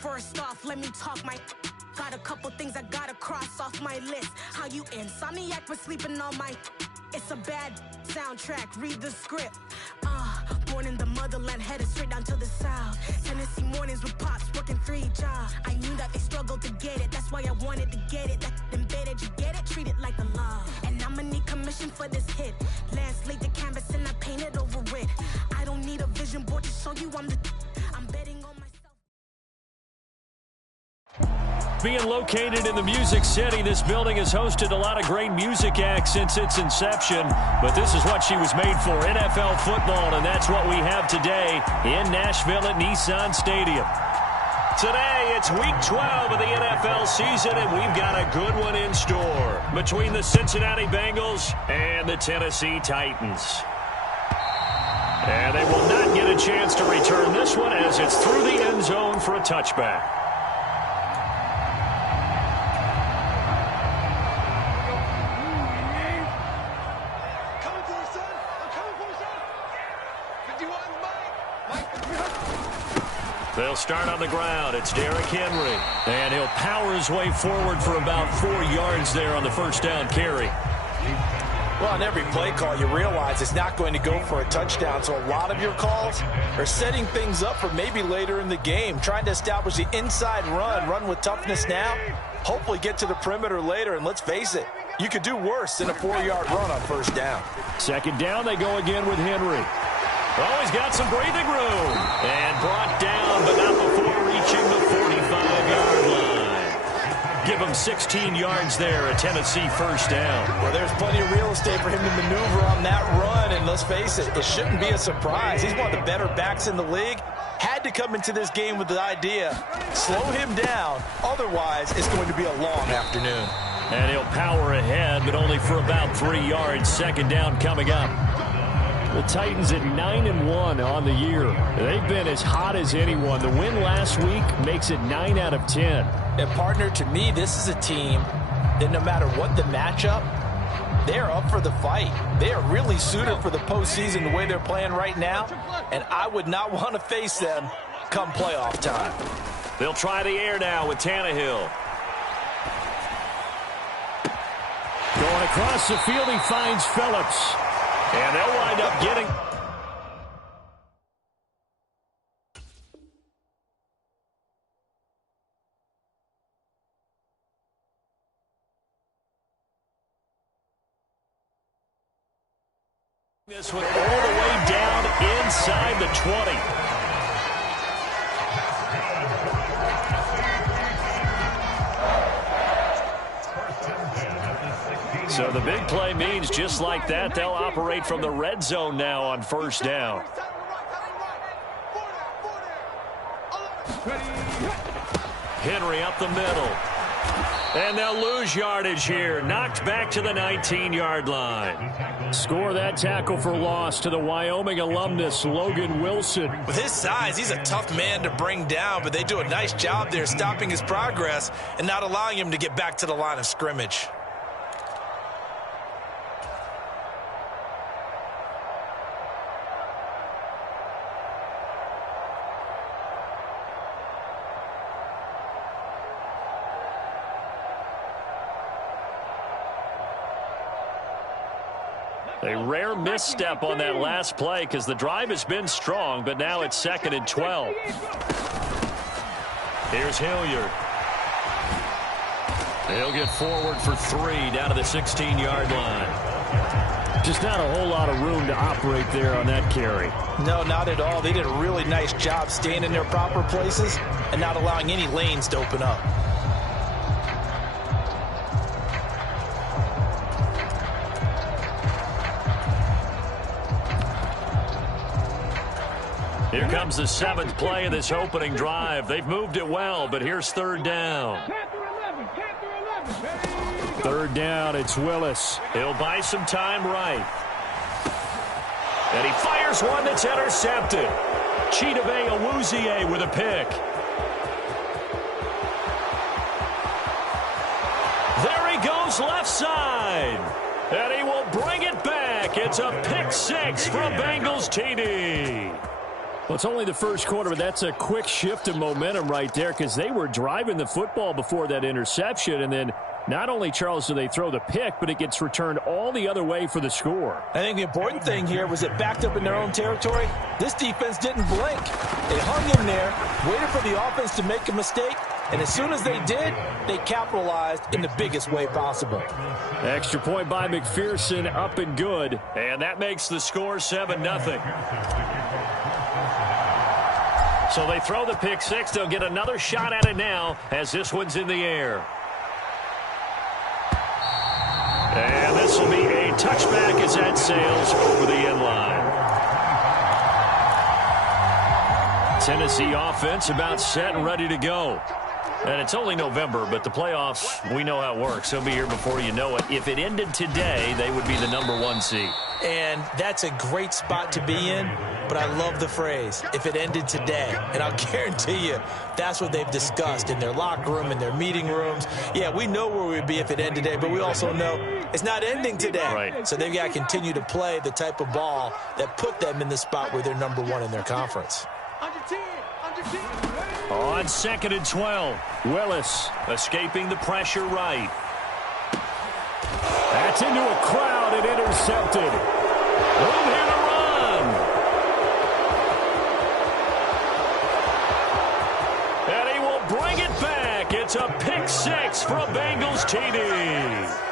First off, let me talk my... Got a couple things I gotta cross off my list. How you insomniac for sleeping on my... It's a bad soundtrack, read the script. Born in the motherland, headed straight down to the south. Tennessee mornings with pops, working 3 jobs. I knew that they struggled to get it, that's why I wanted to get it. That embedded, you get it, treat it like a law. And I'ma need commission for this hit. Lance laid the canvas and I painted over it. I don't need a vision board to show you I'm betting on myself. Being located in the Music City, this building has hosted a lot of great music acts since its inception. But this is what she was made for, NFL football, and that's what we have today in Nashville at Nissan Stadium. Today, it's Week 12 of the NFL season, and we've got a good one in store between the Cincinnati Bengals and the Tennessee Titans. And they will not get a chance to return this one as it's through the end zone for a touchback. They'll start on the ground. It's Derrick Henry. And he'll power his way forward for about 4 yards there on the first down carry. Well, on every play call, you realize it's not going to go for a touchdown. So a lot of your calls are setting things up for maybe later in the game, trying to establish the inside run with toughness now, hopefully get to the perimeter later. And let's face it, you could do worse than a 4-yard run on first down. Second down, they go again with Henry. Oh, he's got some breathing room. And brought down, but not before reaching the 45-yard line. Give him 16 yards there, a Tennessee first down. Well, there's plenty of real estate for him to maneuver on that run. And let's face it, it shouldn't be a surprise. He's one of the better backs in the league. Had to come into this game with the idea, slow him down. Otherwise, it's going to be a long afternoon. And he'll power ahead, but only for about 3 yards. Second down coming up. The Titans at 9-1 on the year. They've been as hot as anyone. The win last week makes it 9 out of 10. And partner, to me, this is a team that no matter what the matchup, they're up for the fight. They are really suited for the postseason the way they're playing right now. And I would not want to face them come playoff time. They'll try the air now with Tannehill. Going across the field, he finds Phillips. And they'll wind up getting... this one all the way down inside the 20. So the big play means just like that, they'll operate from the red zone now on first down. Henry up the middle. And they'll lose yardage here. Knocked back to the 19-yard line. Score that tackle for loss to the Wyoming alumnus, Logan Wilson. With his size, he's a tough man to bring down, but they do a nice job there stopping his progress and not allowing him to get back to the line of scrimmage. A rare misstep on that last play because the drive has been strong, but now it's 2nd and 12. Here's Hilliard. He'll get forward for 3 down to the 16-yard line. Just not a whole lot of room to operate there on that carry. No, not at all. They did a really nice job staying in their proper places and not allowing any lanes to open up. Here comes the 7th play of this opening drive. They've moved it well, but here's 3rd down. 3rd down, it's Willis. He'll buy some time right. And he fires one that's intercepted. Chidobe Awuzie with a pick. There he goes left side. And he will bring it back. It's a pick 6 from Bengals TD. Well, it's only the first quarter, but that's a quick shift of momentum right there because they were driving the football before that interception. And then not only, Charles, do they throw the pick, but it gets returned all the other way for the score. I think the important thing here was it backed up in their own territory. This defense didn't blink. They hung in there, waited for the offense to make a mistake, and as soon as they did, they capitalized in the biggest way possible. Extra point by McPherson, up and good. And that makes the score 7-0. So they throw the pick six. They'll get another shot at it now as this one's in the air. And this will be a touchback as that sails over the end line. Tennessee offense about set and ready to go. And it's only November, but the playoffs, we know how it works. They'll be here before you know it. If it ended today, they would be the #1 seed. And that's a great spot to be in, but I love the phrase, if it ended today. And I'll guarantee you, that's what they've discussed in their locker room, in their meeting rooms. Yeah, we know where we'd be if it ended today, but we also know it's not ending today. Right. So they've got to continue to play the type of ball that put them in the spot where they're #1 in their conference. On 2nd and 12, Willis escaping the pressure right. That's into a crowd and intercepted. Room here to run. And he will bring it back. It's a pick six for a Bengals TD.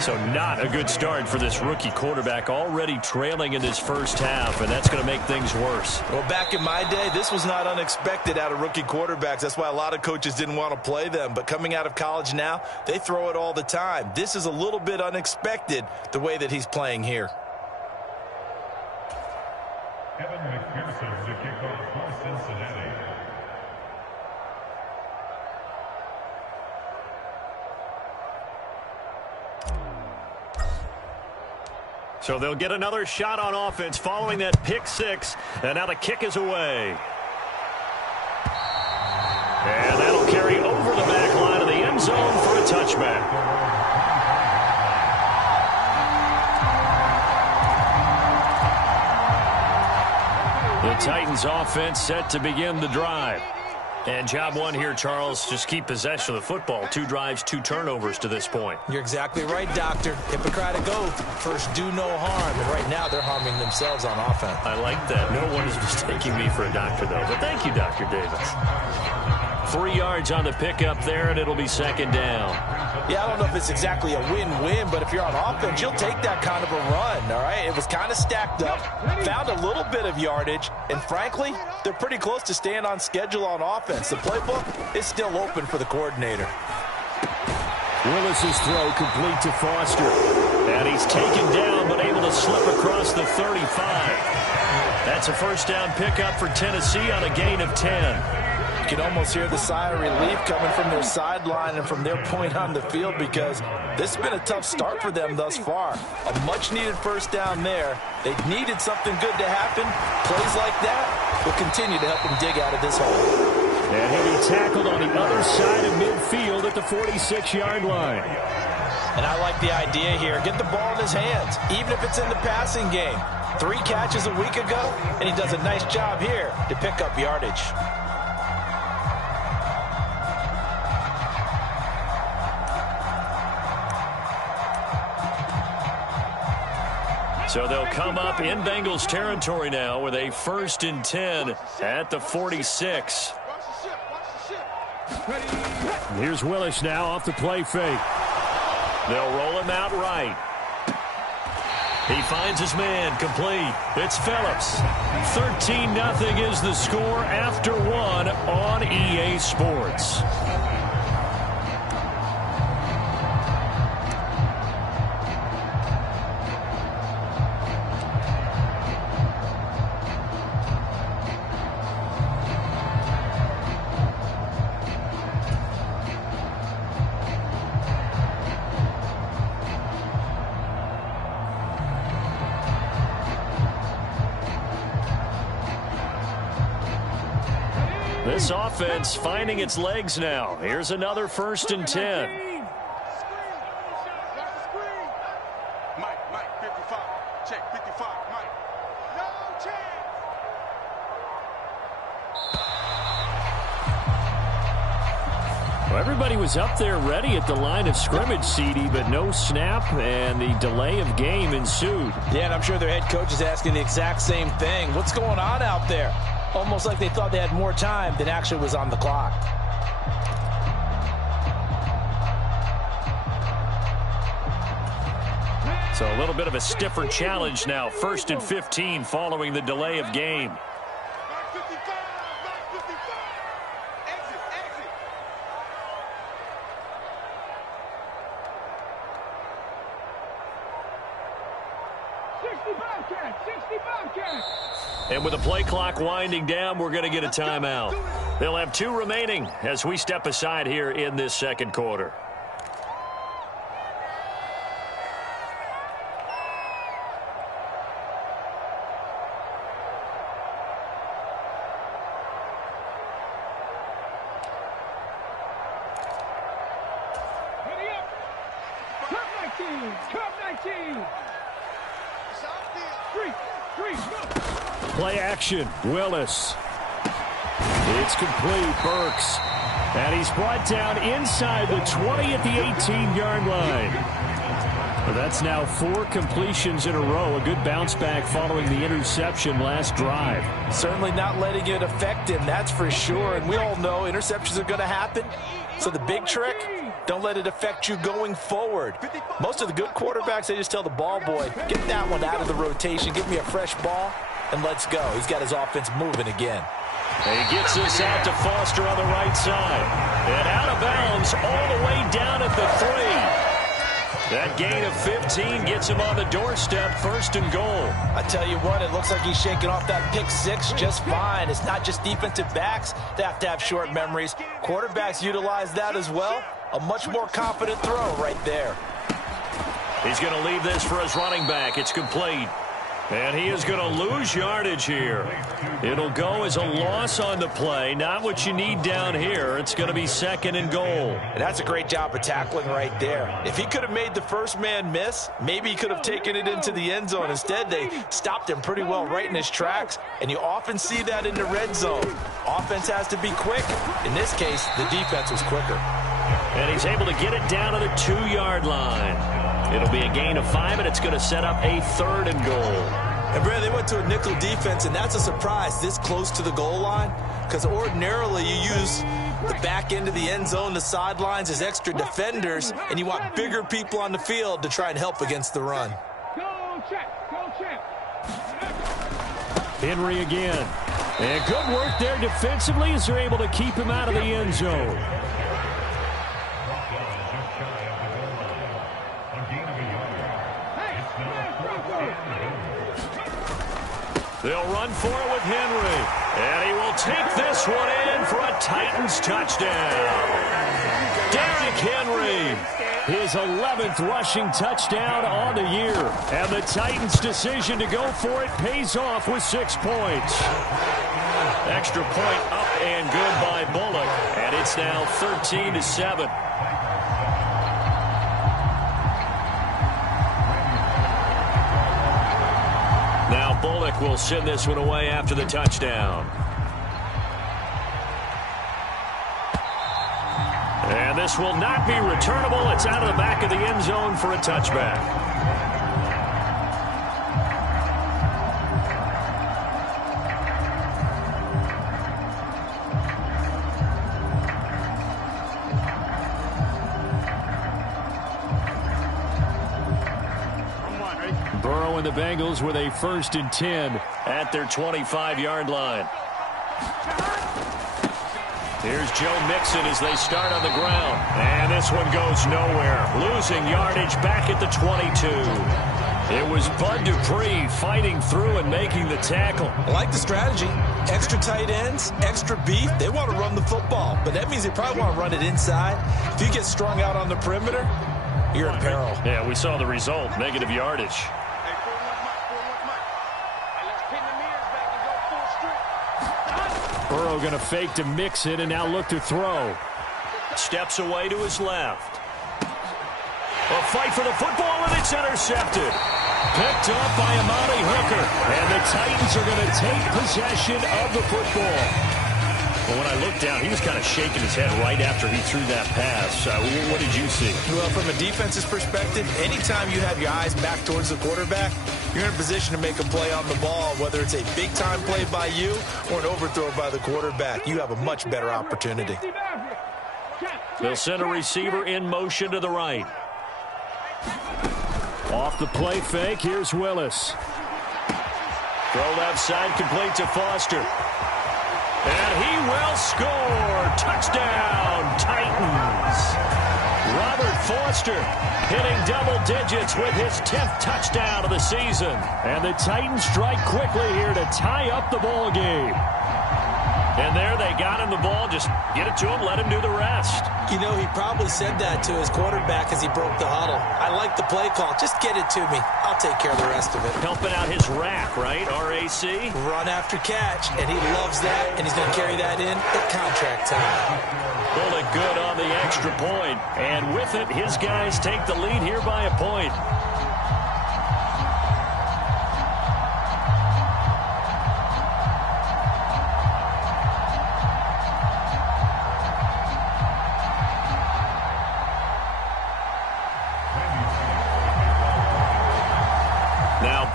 So not a good start for this rookie quarterback, already trailing in this first half, and that's going to make things worse. Well, back in my day, this was not unexpected out of rookie quarterbacks. That's why a lot of coaches didn't want to play them. But coming out of college now, they throw it all the time. This is a little bit unexpected, the way that he's playing here. Kevin McPherson to kick off for Cincinnati. So they'll get another shot on offense following that pick six, and now the kick is away. And that'll carry over the back line of the end zone for a touchback. The Titans offense set to begin the drive. And job one here, Charles, just keep possession of the football. 2 drives, 2 turnovers to this point. You're exactly right, Doctor. Hippocratic oath. First, do no harm. And right now, they're harming themselves on offense. I like that. No one is mistaking me for a doctor, though. But thank you, Dr. Davis. 3 yards on the pickup there, and it'll be 2nd down. Yeah, I don't know if it's exactly a win-win, but if you're on offense, you'll take that kind of a run, all right? It was kind of stacked up, found a little bit of yardage, and frankly, they're pretty close to staying on schedule on offense. The playbook is still open for the coordinator. Willis's throw complete to Foster. And he's taken down, but able to slip across the 35. That's a first down pickup for Tennessee on a gain of 10. You can almost hear the sigh of relief coming from their sideline and from their point on the field because this has been a tough start for them thus far. A much-needed first down there. They needed something good to happen. Plays like that will continue to help them dig out of this hole. And he'll be tackled on the other side of midfield at the 46-yard line. And I like the idea here. Get the ball in his hands, even if it's in the passing game. 3 catches a week ago, and he does a nice job here to pick up yardage. So they'll come up in Bengals territory now with a 1st and 10 at the 46. Here's Willis now off the play fake. They'll roll him out right. He finds his man complete. It's Phillips. 13-0 is the score after 1 on EA Sports. This offense finding its legs now. Here's another 1st and 10. Mike, 55. Check 55, Mike. No chance. Everybody was up there ready at the line of scrimmage, CD, but no snap, and the delay of game ensued. Yeah, and I'm sure their head coach is asking the exact same thing. What's going on out there? Almost like they thought they had more time than actually was on the clock. So a little bit of a stiffer challenge now. 1st and 15 following the delay of game. And with the play clock winding down, we're going to get a timeout. They'll have 2 remaining as we step aside here in this second quarter. Play action, Willis. It's complete, Burks. And he's brought down inside the 20 at the 18-yard line. Well, that's now 4 completions in a row. A good bounce back following the interception last drive. Certainly not letting it affect him, that's for sure. And we all know interceptions are going to happen. So the big trick, don't let it affect you going forward. Most of the good quarterbacks, they just tell the ball boy, get that one out of the rotation, give me a fresh ball, and let's go. He's got his offense moving again. And he gets this out to Foster on the right side. And out of bounds all the way down at the 3. That gain of 15 gets him on the doorstep, 1st and goal. I tell you what, it looks like he's shaking off that pick 6 just fine. It's not just defensive backs that have short memories. Quarterbacks utilize that as well. A much more confident throw right there. He's going to leave this for his running back. It's complete. And he is going to lose yardage here. It'll go as a loss on the play. Not what you need down here. It's going to be 2nd and goal. And that's a great job of tackling right there. If he could have made the first man miss, maybe he could have taken it into the end zone. Instead, they stopped him pretty well right in his tracks. And you often see that in the red zone. Offense has to be quick. In this case, the defense was quicker. And he's able to get it down to the 2-yard line. It'll be a gain of 5, and it's going to set up a 3rd and goal. And, Brad, they went to a nickel defense, and that's a surprise this close to the goal line, because ordinarily you use the back end of the end zone, the sidelines as extra defenders, and you want bigger people on the field to try and help against the run. Go check, go check. Henry again. And good work there defensively as they're able to keep him out of the end zone. They'll run for it with Henry. And he will take this one in for a Titans touchdown. Derrick Henry, his 11th rushing touchdown on the year. And the Titans' decision to go for it pays off with 6 points. Extra point up and good by Bullock. And it's now 13-7. Now Bullock will send this one away after the touchdown. And this will not be returnable. It's out of the back of the end zone for a touchback. Burrow and the Bengals with a 1st and 10 at their 25-yard line. Here's Joe Mixon as they start on the ground. And this one goes nowhere. Losing yardage back at the 22. It was Bud Dupree fighting through and making the tackle. I like the strategy. Extra tight ends, extra beef. They want to run the football, but that means they probably want to run it inside. If you get strung out on the perimeter, you're in peril. Yeah, we saw the result. Negative yardage. Burrow going to fake to mix it and now look to throw. Steps away to his left. A fight for the football, and it's intercepted. Picked up by Amani Hooker. And the Titans are going to take possession of the football. Well, when I looked down, he was kind of shaking his head right after he threw that pass. What did you see? Well, from a defense's perspective, anytime you have your eyes back towards the quarterback, you're in a position to make a play on the ball, whether it's a big-time play by you or an overthrow by the quarterback. You have a much better opportunity. They'll send a receiver in motion to the right. Off the play fake, here's Willis. Throw left side, complete to Foster. And he will score. Touchdown, Titans. Robert Foster hitting double digits with his 10th touchdown of the season. And the Titans strike quickly here to tie up the ball game. And there they got him the ball. Just get it to him, let him do the rest. You know, he probably said that to his quarterback as he broke the huddle. I like the play call. Just get it to me. I'll take care of the rest of it. Helping out his rack, right? RAC? Run after catch, and he loves that, and he's going to carry that in at contract time. Bullock good on the extra point. And with it, his guys take the lead here by a point.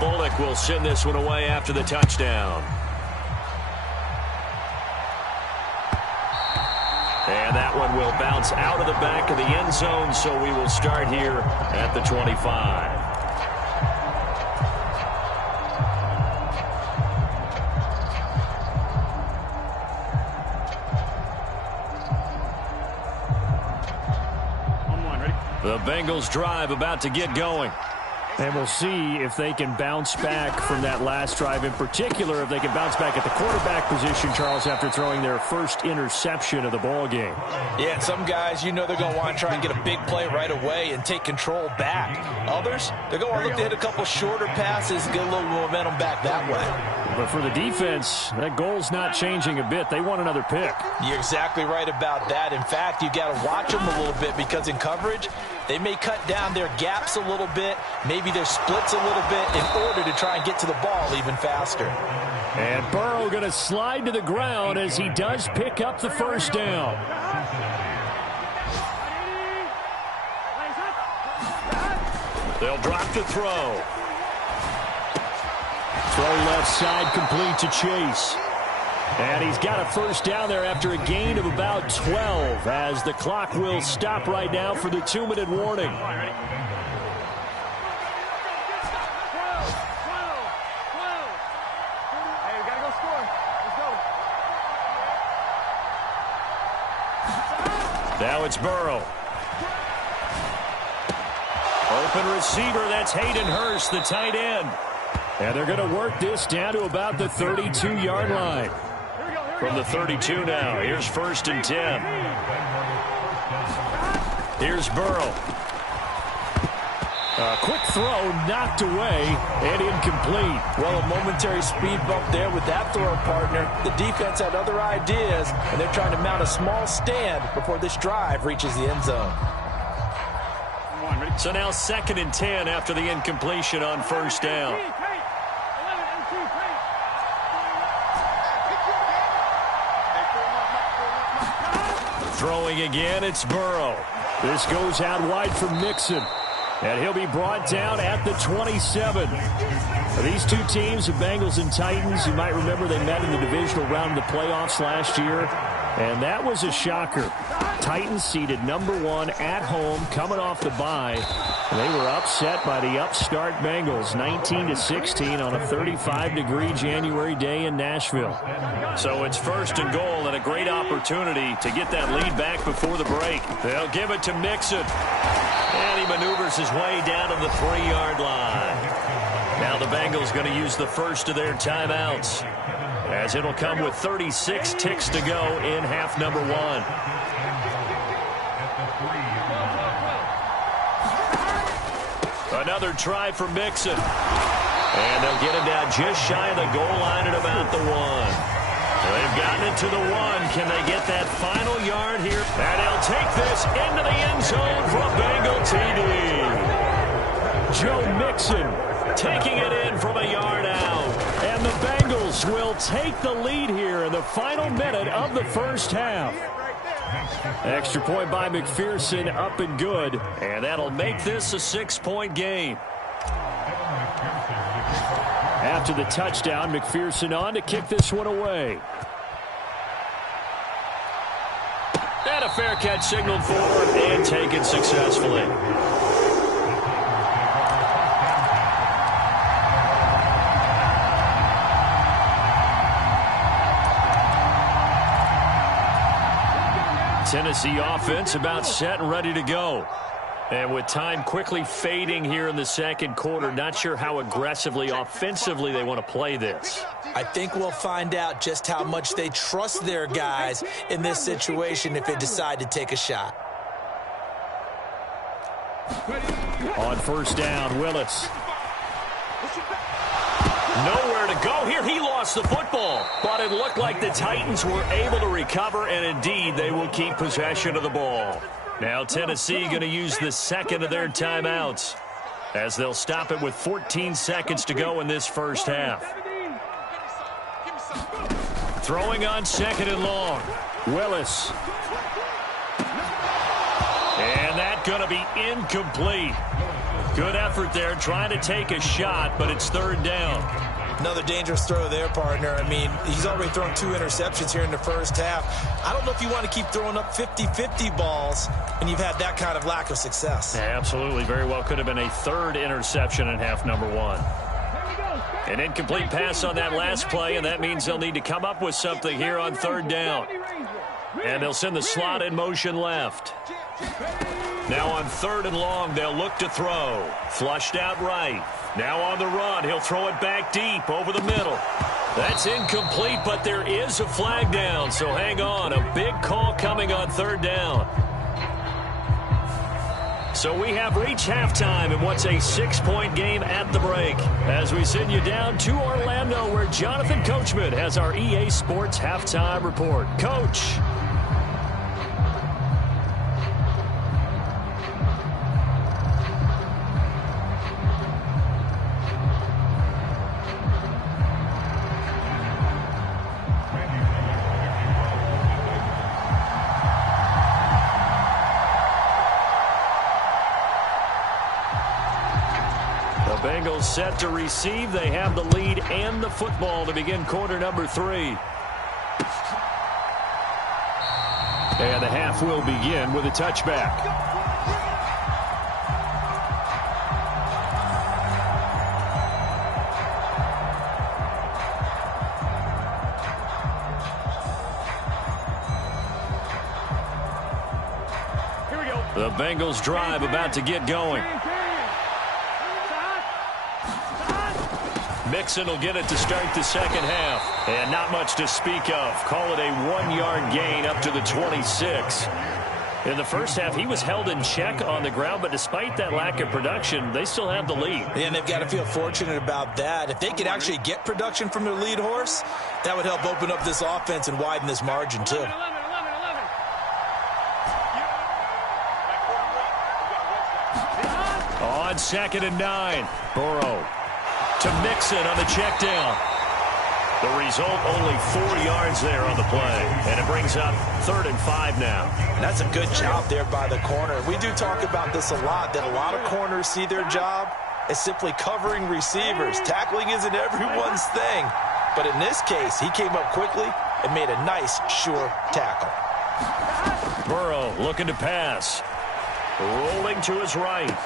Bullock will send this one away after the touchdown. And that one will bounce out of the back of the end zone, so we will start here at the 25. The Bengals drive about to get going. And we'll see if they can bounce back from that last drive, in particular if they can bounce back at the quarterback position, Charles, after throwing their first interception of the ball game. Yeah, and some guys, you know they're going to want to try and get a big play right away and take control back. Others, they're going to look to hit a couple shorter passes and get a little momentum back that way. But for the defense, that goal's not changing a bit. They want another pick. You're exactly right about that. In fact, you got to watch them a little bit because in coverage, they may cut down their gaps a little bit, maybe their splits a little bit in order to try and get to the ball even faster. And Burrow going to slide to the ground as he does pick up the first down. They'll drop the throw. Throw left side, complete to Chase. And he's got a first down there after a gain of about 12 as the clock will stop right now for the 2-minute warning. Now it's Burrow. Open receiver, that's Hayden Hurst, the tight end. And they're going to work this down to about the 32-yard line. From the 32 now, here's 1st and 10. Here's Burrow. A quick throw knocked away and incomplete. Well, a momentary speed bump there with that throw partner. The defense had other ideas, and they're trying to mount a small stand before this drive reaches the end zone. So now 2nd and 10 after the incompletion on 1st down. Throwing again, it's Burrow. This goes out wide for Mixon. And he'll be brought down at the 27. These two teams, the Bengals and Titans, you might remember they met in the divisional round of the playoffs last year. And that was a shocker. Titans seeded #1 at home, coming off the bye. They were upset by the upstart Bengals, 19-16 on a 35-degree January day in Nashville. So it's 1st and goal and a great opportunity to get that lead back before the break. They'll give it to Mixon. And he maneuvers his way down to the 3-yard line. Now the Bengals going to use the first of their timeouts, as it'll come with 36 ticks to go in half number 1. Another try for Mixon. And they'll get him down just shy of the goal line at about the 1. They've gotten it to the 1. Can they get that final yard here? And they'll take this into the end zone for a Bengal TD. Joe Mixon taking it in from a yard out. And the Bengals Bengals will take the lead here in the final minute of the first half. Extra point by McPherson, up and good. And that'll make this a 6-point game. After the touchdown, McPherson on to kick this one away. And a fair catch signaled for and taken successfully. Tennessee offense about set and ready to go. And with time quickly fading here in the second quarter, not sure how aggressively, offensively they want to play this. I think we'll find out just how much they trust their guys in this situation if they decide to take a shot. On first down, Willis. Nowhere to go here. He lost the football. But it looked like the Titans were able to recover, and indeed they will keep possession of the ball. Now Tennessee going to use the second of their timeouts as they'll stop it with 14 seconds to go in this first half. Throwing on second and long. Willis. And that going to be incomplete. Good effort there trying to take a shot, but it's third down. Another dangerous throw there, partner. I mean, he's already thrown 2 interceptions here in the first half. I don't know if you want to keep throwing up 50-50 balls when you've had that kind of lack of success. Yeah, absolutely. Very well could have been a third interception in half number 1. An incomplete pass on that last play, and that means they'll need to come up with something here on third down. And they'll send the slot in motion left. Now on third and long, they'll look to throw. Flushed out right. Now on the run, he'll throw it back deep over the middle. That's incomplete, but there is a flag down, so hang on. A big call coming on third down. So we have reached halftime in what's a 6-point game at the break. As we send you down to Orlando, where Jonathan Coachman has our EA Sports halftime report. Coach. Bengals set to receive. They have the lead and the football to begin quarter number 3. And the half will begin with a touchback. Here we go. The Bengals drive about to get going. Mixon will get it to start the second half. And not much to speak of. Call it a 1-yard gain up to the 26. In the first half, he was held in check on the ground, but despite that lack of production, they still have the lead. And they've got to feel fortunate about that. If they could actually get production from their lead horse, that would help open up this offense and widen this margin, too. 11. On second and 9, Burrow to Mixon on the check down. The result, only 4 yards there on the play. And it brings up 3rd and 5 now. And that's a good job there by the corner. We do talk about this a lot, that a lot of corners see their job as simply covering receivers. Tackling isn't everyone's thing. But in this case, he came up quickly and made a nice, sure tackle. Burrow looking to pass. Rolling to his right.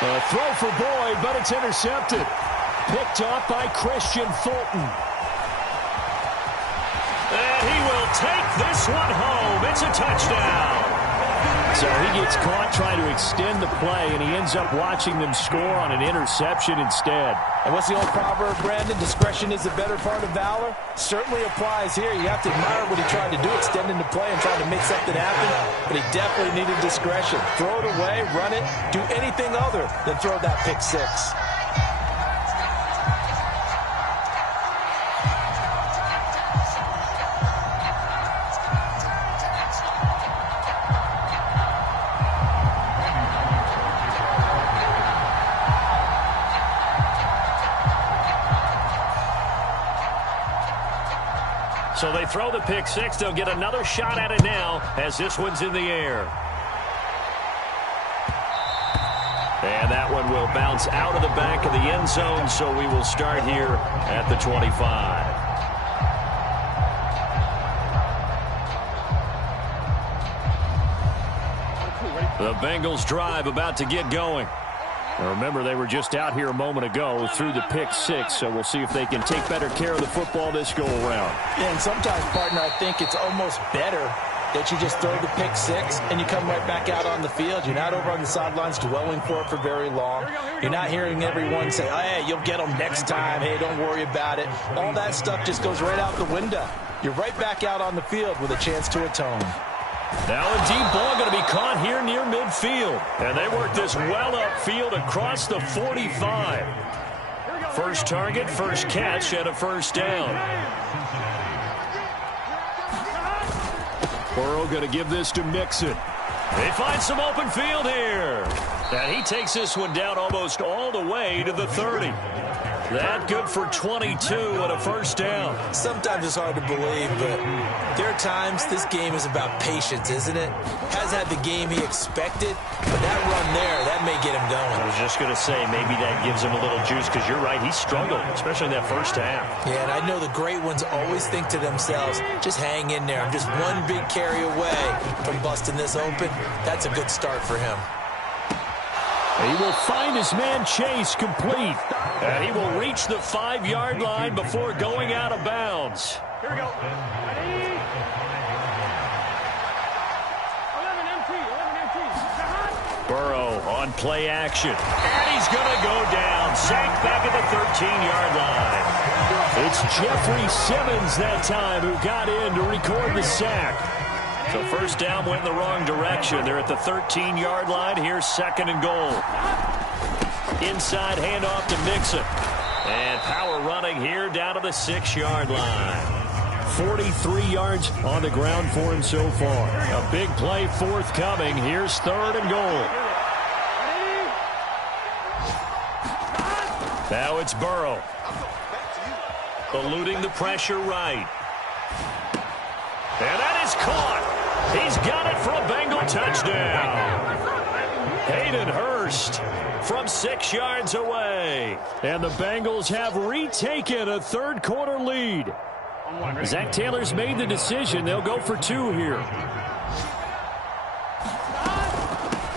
A throw for Boyd, but it's intercepted. Picked off by Christian Fulton. And he will take this one home. It's a touchdown. So he gets caught trying to extend the play, and he ends up watching them score on an interception instead. And what's the old proverb, Brandon? Discretion is the better part of valor. Certainly applies here. You have to admire what he tried to do, extending the play and trying to make something happen. But he definitely needed discretion. Throw it away, run it, do anything other than throw that pick six. So they throw the pick six. They'll get another shot at it now as this one's in the air. And that one will bounce out of the back of the end zone, so we will start here at the 25. The Bengals drive about to get going. Now remember, they were just out here a moment ago through the pick six, so we'll see if they can take better care of the football this go-around. Yeah, and sometimes, partner, I think it's almost better that you just throw the pick six and you come right back out on the field. You're not over on the sidelines dwelling for it for very long. You're not hearing everyone say, oh, hey, you'll get them next time. Hey, don't worry about it. All that stuff just goes right out the window. You're right back out on the field with a chance to atone. Now a deep ball going to be caught here near midfield. And they work this well upfield across the 45. First target, first catch, and a first down. Burrow going to give this to Mixon. They find some open field here. And he takes this one down almost all the way to the 30. That good for 22 and a first down. Sometimes it's hard to believe, but there are times this game is about patience, isn't it? Has had the game he expected, but that run there, that may get him going. I was just going to say, maybe that gives him a little juice, because you're right, he struggled, especially in that first half. Yeah, and I know the great ones always think to themselves, just hang in there. I'm just one big carry away from busting this open. That's a good start for him. He will find his man Chase complete. And he will reach the 5-yard line before going out of bounds. Here we go. 11 empty. Burrow on play action. And he's going to go down. Sacked back at the 13-yard line. It's Jeffrey Simmons that time who got in to record the sack. So first down went in the wrong direction. They're at the 13-yard line. Here's second and goal. Inside handoff to Mixon. And power running here down to the 6-yard line. 43 yards on the ground for him so far. A big play forthcoming. Here's third and goal. Now it's Burrow. Eluding the pressure right. And that is caught. He's got it for a Bengal touchdown. Hayden Hurst from 6 yards away. And the Bengals have retaken a third-quarter lead. Zach Taylor's made the decision. They'll go for two here.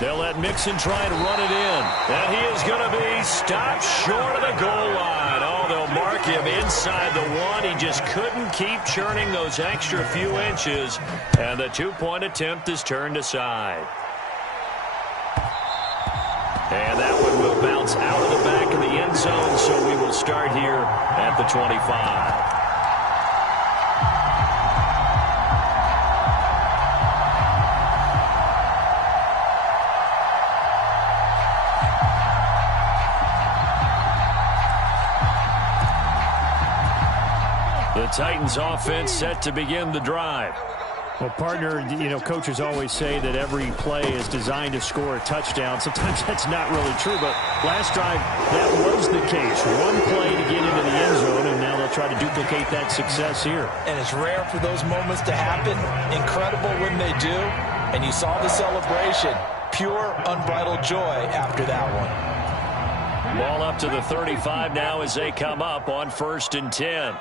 They'll let Mixon try and run it in. And he is going to be stopped short of the goal line. Oh, they'll mark him inside the one. He just couldn't keep churning those extra few inches. And the two-point attempt is turned aside. And that one will bounce out of the back of the end zone, so we will start here at the 25. The Titans offense set to begin the drive. Well, partner, you know, coaches always say that every play is designed to score a touchdown. Sometimes that's not really true, but last drive, that was the case. One play to get into the end zone, and now they'll try to duplicate that success here. And it's rare for those moments to happen. Incredible when they do. And you saw the celebration. Pure, unbridled joy after that one. Ball up to the 35 now as they come up on 1st and 10.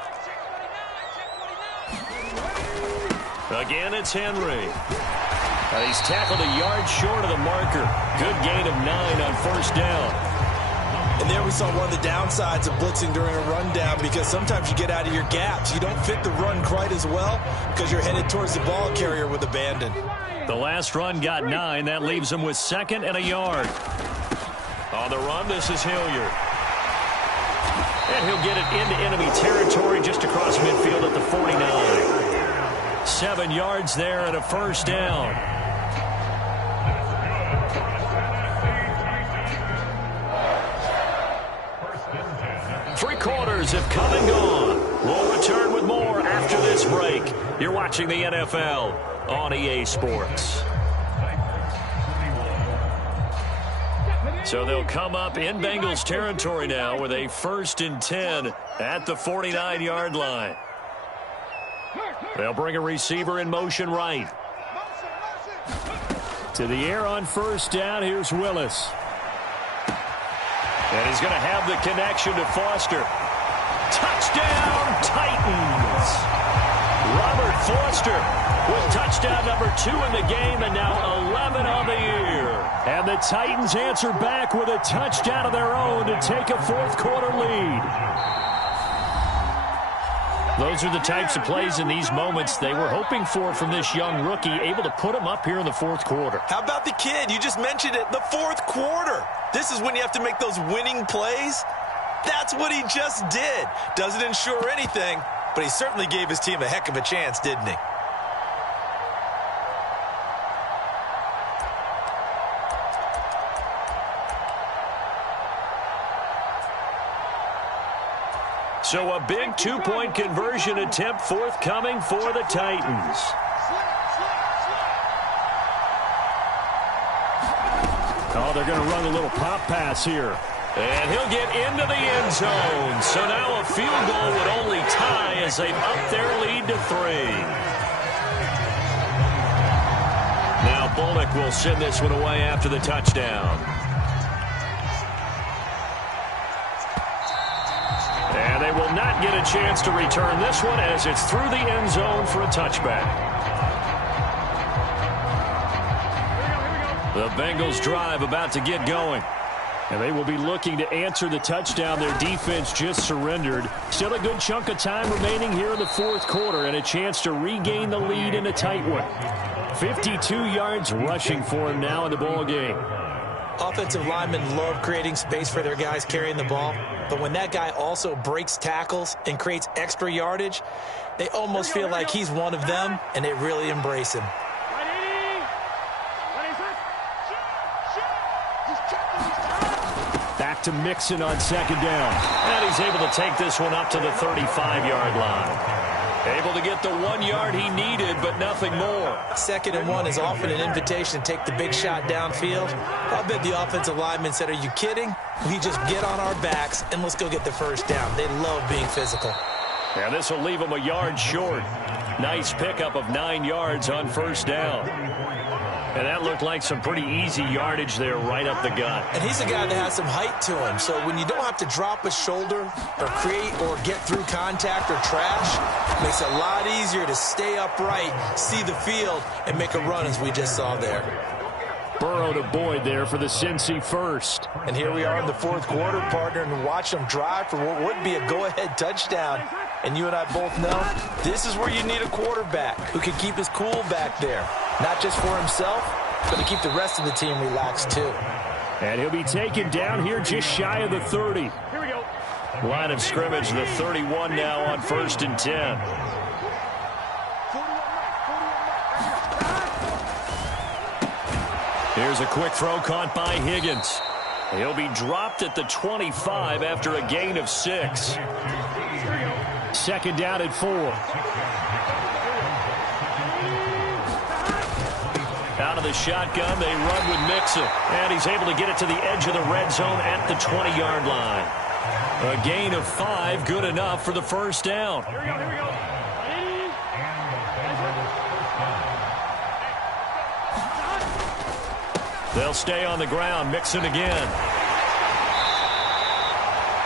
Again, it's Henry. He's tackled a yard short of the marker. Good gain of 9 on first down. And there we saw one of the downsides of blitzing during a rundown, because sometimes you get out of your gaps. You don't fit the run quite as well because you're headed towards the ball carrier with abandon. The last run got 9. That leaves him with 2nd and a yard. On the run, this is Hilliard. And he'll get it into enemy territory just across midfield at the 49. 7 yards there and a first down. Three quarters have come and gone. We'll return with more after this break. You're watching the NFL on EA Sports. So they'll come up in Bengals territory now with a 1st and 10 at the 49-yard line. They'll bring a receiver in motion right. To the air on first down. Here's Willis. And he's going to have the connection to Foster. Touchdown, Titans! Robert Foster with touchdown number 2 in the game and now 11 on the year. And the Titans answer back with a touchdown of their own to take a fourth-quarter lead. Those are the types of plays in these moments they were hoping for from this young rookie, able to put him up here in the fourth quarter. How about the kid? You just mentioned it, the fourth quarter. This is when you have to make those winning plays. That's what he just did. Doesn't ensure anything, but he certainly gave his team a heck of a chance, didn't he? So a big two-point conversion attempt forthcoming for the Titans. Oh, they're going to run a little pop pass here. And he'll get into the end zone. So now a field goal would only tie as they've upped their lead to 3. Now Bullock will send this one away after the touchdown. And they will not get a chance to return this one as it's through the end zone for a touchback. The Bengals drive about to get going. And they will be looking to answer the touchdown their defense just surrendered. Still a good chunk of time remaining here in the fourth quarter and a chance to regain the lead in a tight one. 52 yards rushing for him now in the ball game. Offensive linemen love creating space for their guys carrying the ball, but when that guy also breaks tackles and creates extra yardage, they almost feel like he's one of them, and they really embrace him. Back to Mixon on second down. And he's able to take this one up to the 35-yard line. Able to get the 1 yard he needed, but nothing more. 2nd and 1 is often an invitation to take the big shot downfield. I bet the offensive lineman said, are you kidding? We just get on our backs and let's go get the first down. They love being physical. And this will leave him a yard short. Nice pickup of 9 yards on first down. And that looked like some pretty easy yardage there right up the gut. And he's a guy that has some height to him. So when you don't have to drop a shoulder or create or get through contact or trash, it makes it a lot easier to stay upright, see the field, and make a run as we just saw there. Burrow to Boyd there for the Cincy first. And here we are in the fourth quarter, partner, and watch them drive for what would be a go-ahead touchdown. And you and I both know this is where you need a quarterback who can keep his cool back there. Not just for himself, but to keep the rest of the team relaxed too. And he'll be taken down here just shy of the 30. Here we go. Line of scrimmage, the 31 now on 1st and 10. Here's a quick throw caught by Higgins. He'll be dropped at the 25 after a gain of 6. 2nd down at 4. Out of the shotgun, they run with Mixon. And he's able to get it to the edge of the red zone at the 20-yard line. A gain of 5, good enough for the first down. Here we go. Here we go. They'll stay on the ground. Mixon again.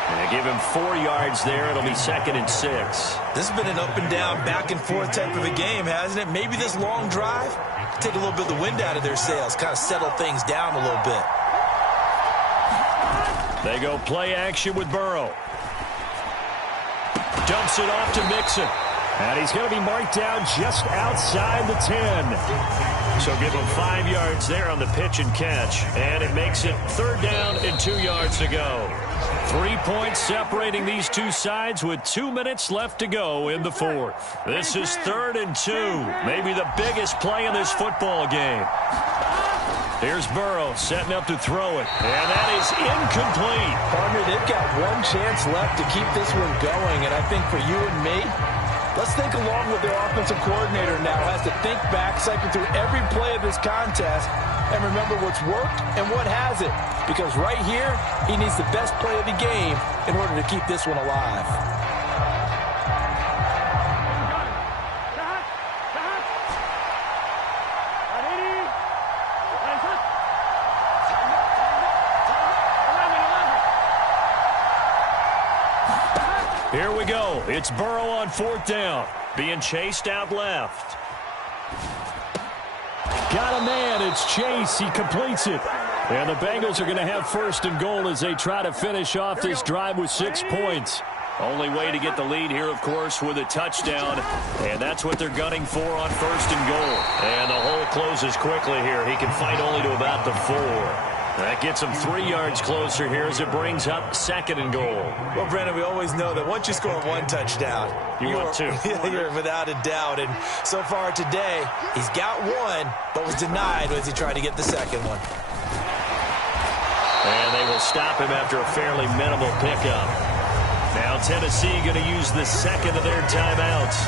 And they give him 4 yards there. It'll be 2nd and 6. This has been an up and down, back and forth type of a game, hasn't it? Maybe this long drive take a little bit of the wind out of their sails, kind of settle things down a little bit. They go play action with Burrow. Dumps it off to Mixon. And he's going to be marked down just outside the 10. So give him 5 yards there on the pitch and catch. And it makes it 3rd down and 2 yards to go. 3 points separating these two sides with 2 minutes left to go in the fourth. This is 3rd and 2. Maybe the biggest play in this football game. Here's Burrow setting up to throw it. And that is incomplete. Partner, they've got one chance left to keep this one going. And I think for you and me, let's think along with their offensive coordinator now. Has to think back, cycle through every play of this contest, and remember what's worked and what hasn't. Because right here, he needs the best play of the game in order to keep this one alive. Here we go. It's Burrow on 4th down. Being chased out left. Got a man. It's Chase. He completes it. And the Bengals are going to have 1st and goal as they try to finish off this drive with 6 points. Only way to get the lead here, of course, with a touchdown. And that's what they're gunning for on 1st and goal. And the hole closes quickly here. He can fight only to about the 4. That gets him 3 yards closer here as it brings up 2nd and goal. Well, Brandon, we always know that once you score 1 touchdown, you want 2. You're without a doubt. And so far today, he's got 1, but was denied as he tried to get the 2nd one. And they will stop him after a fairly minimal pickup. Now Tennessee going to use the 2nd of their timeouts.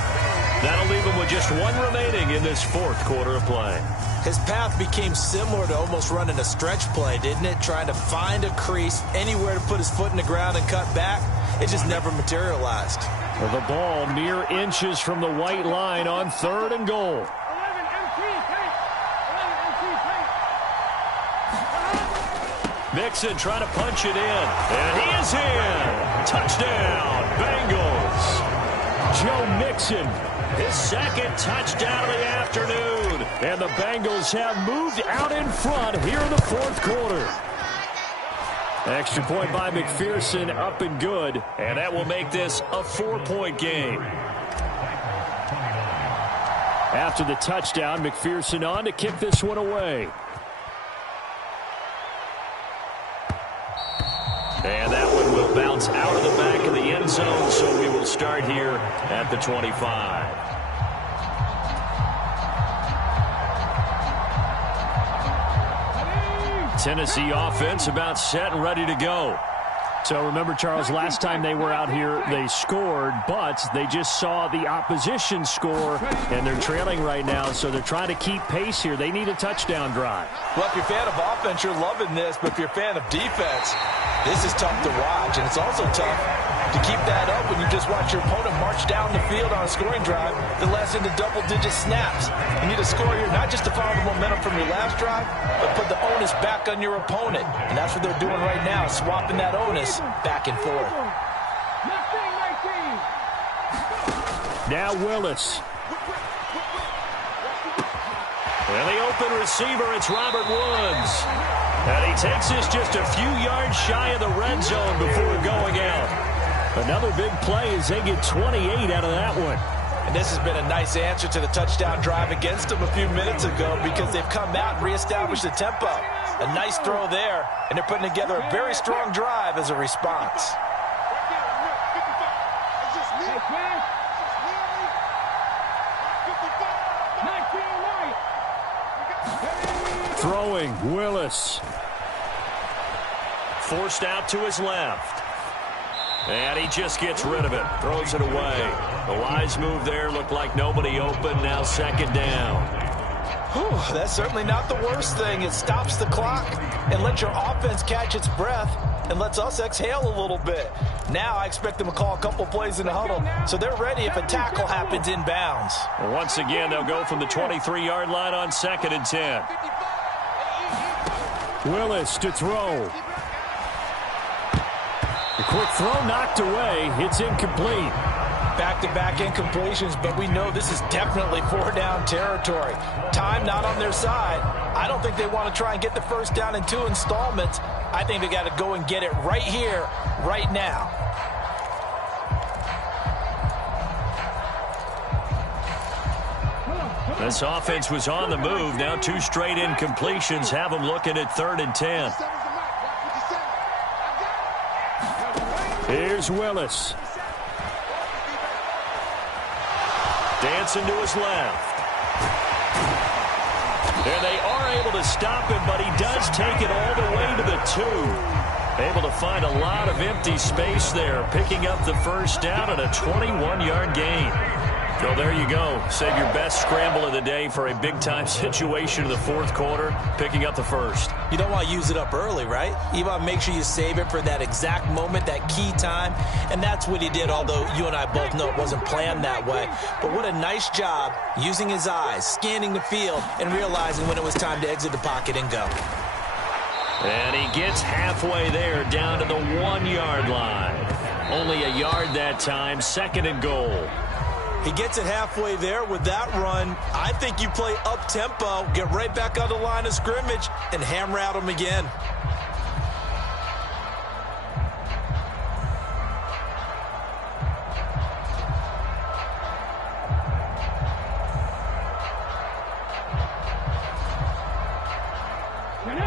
That'll leave them with just 1 remaining in this 4th quarter of play. His path became similar to almost running a stretch play, didn't it? Trying to find a crease, anywhere to put his foot in the ground and cut back. It just never materialized. The ball mere inches from the white line on 3rd and goal. Mixon trying to punch it in. And he is in. Touchdown, Bengals. Joe Mixon. His 2nd touchdown of the afternoon. And the Bengals have moved out in front here in the 4th quarter. Extra point by McPherson, up and good. And that will make this a 4-point game. After the touchdown, McPherson on to kick this one away. And that one will bounce out of the back of the end zone, so we will start here at the 25. Tennessee offense about set and ready to go. So remember, Charles, last time they were out here, they scored, but they just saw the opposition score, and they're trailing right now, so they're trying to keep pace here. They need a touchdown drive. Well, if you're a fan of offense, you're loving this, but if you're a fan of defense, this is tough to watch, and it's also tough to keep that up when you just watch your opponent march down the field on a scoring drive that lasts into double-digit snaps. You need a score here not just to follow the momentum from your last drive, but put the onus back on your opponent. And that's what they're doing right now, swapping that onus back and forth. Now Willis. And the open receiver, it's Robert Woods. And he takes this just a few yards shy of the red zone before going out. Another big play as they get 28 out of that one. And this has been a nice answer to the touchdown drive against them a few minutes ago because they've come out and reestablished the tempo. A nice throw there, and they're putting together a very strong drive as a response. Throwing, Willis. Forced out to his left. And he just gets rid of it. Throws it away. The wise move there. Looked like nobody open. Now 2nd down. Whew, that's certainly not the worst thing. It stops the clock and lets your offense catch its breath and lets us exhale a little bit. Now I expect them to call a couple plays in the huddle, so they're ready if a tackle happens inbounds. Well, once again, they'll go from the 23-yard line on 2nd and 10. Willis to throw. The quick throw knocked away. It's incomplete. Back-to-back incompletions, but we know this is definitely 4-down territory. Time not on their side. I don't think they want to try and get the first down in 2 installments. I think they got to go and get it right here, right now. This offense was on the move. Now 2 straight incompletions have them looking at 3rd and 10. Here's Willis. Dancing to his left. And they are able to stop him, but he does take it all the way to the 2. Able to find a lot of empty space there, picking up the first down and a 21-yard gain. So there you go. Save your best scramble of the day for a big-time situation in the 4th quarter, picking up the first. You don't want to use it up early, right? You want to make sure you save it for that exact moment, that key time. And that's what he did, although you and I both know it wasn't planned that way. But what a nice job using his eyes, scanning the field, and realizing when it was time to exit the pocket and go. And he gets halfway there, down to the 1-yard line. Only a yard that time, 2nd and goal. He gets it halfway there with that run. I think you play up-tempo, get right back on the line of scrimmage, and hammer out him again.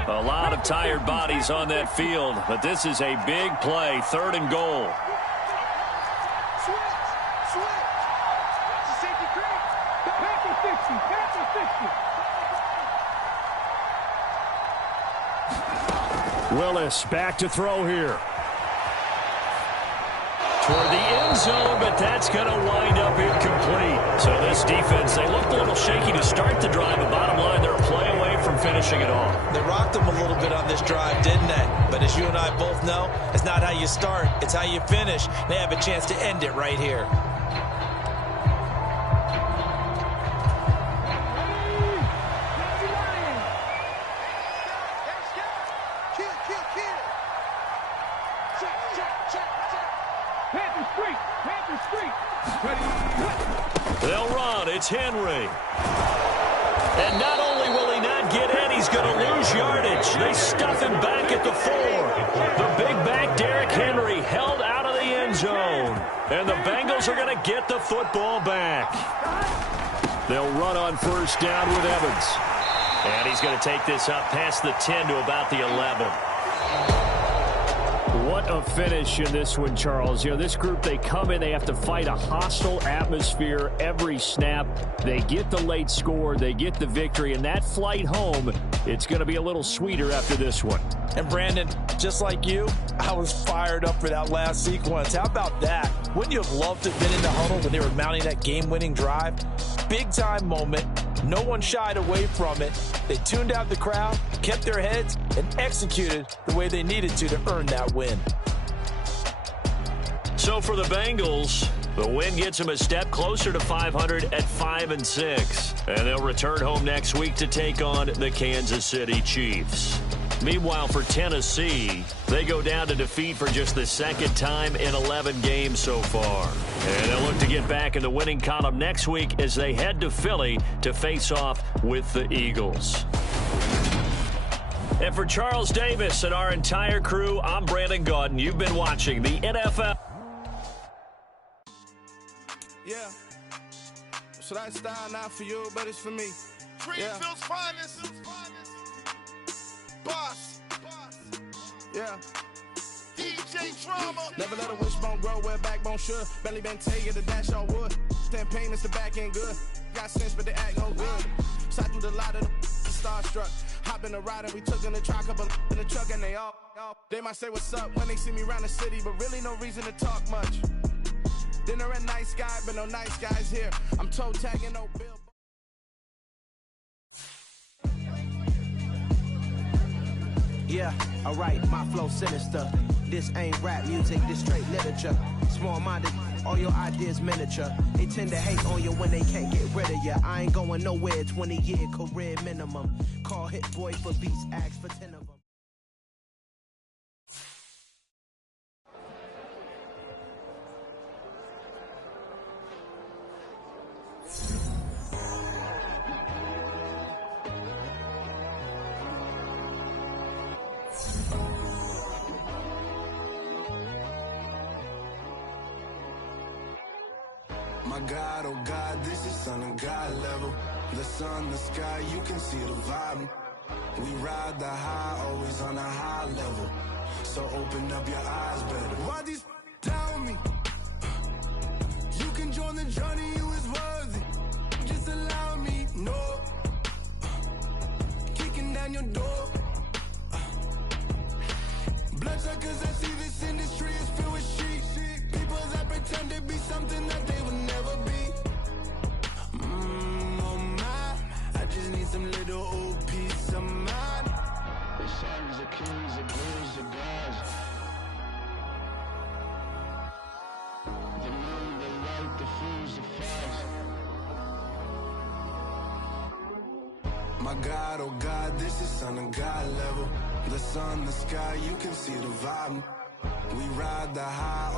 A lot of tired bodies on that field, but this is a big play, 3rd and goal. Willis back to throw here. Toward the end zone, but that's going to wind up incomplete. So this defense, they looked a little shaky to start the drive, but bottom line, they're a play away from finishing it off. They rocked them a little bit on this drive, didn't they? But as you and I both know, it's not how you start, it's how you finish. They have a chance to end it right here. They'll run. It's Henry. And not only will he not get in, he's going to lose yardage. They stuff him back at the 4. The big back, Derrick Henry, held out of the end zone. And the Bengals are going to get the football back. They'll run on 1st down with Evans. And he's going to take this up past the 10 to about the 11. What a finish in this one, Charles. You know, this group, they come in, they have to fight a hostile atmosphere every snap. They get the late score, they get the victory, and that flight home, it's going to be a little sweeter after this one. And Brandon, just like you, I was fired up for that last sequence. How about that? Wouldn't you have loved to have been in the huddle when they were mounting that game-winning drive? Big-time moment. No one shied away from it. They tuned out the crowd, kept their heads, and executed the way they needed to earn that win. So for the Bengals, the win gets them a step closer to 500 at 5-6. And they'll return home next week to take on the Kansas City Chiefs. Meanwhile, for Tennessee, they go down to defeat for just the 2nd time in 11 games so far. And they'll look to get back in the winning column next week as they head to Philly to face off with the Eagles. And for Charles Davis and our entire crew, I'm Brandon Gaudin. You've been watching the NFL. Yeah. So that style not for you, but it's for me. Greenfield's finest. Boss. Yeah. DJ Drama. Never let a wishbone grow where backbone should. Belly been taking the dash on wood. That pain is the back end good. Got sense, but they act no good. Shot through the lot of the starstruck. Hop in the ride and we took in the truck, couple in the truck, and they might say what's up when they see me around the city, but really no reason to talk much. Dinner at nice guy, but no nice guys here. I'm toe tagging no bill. Yeah, alright, my flow sinister. This ain't rap music, this straight literature. Small-minded, all your ideas miniature. They tend to hate on you when they can't get rid of you. I ain't going nowhere, 20-year career minimum. Call Hit Boy for beats, ask for 10 of them. My God, oh God, this is Son of God level. The sun, the sky, you can see the vibe. We ride the high, always on a high level. So open up your eyes better. Why these tell me? You can join the journey, you is worthy. Just allow me, no. Kicking down your door. Bloodsuckers, I see this industry is filled with sheep. People that pretend to be something that they will never be. Oh my, I just need some little old peace of mind. The sons are kings, the girls are gods. The moon, the light, the fools, the flags. My God, oh God, this is Son of God level. The sun, the sky, you can see the vibe. We ride the high,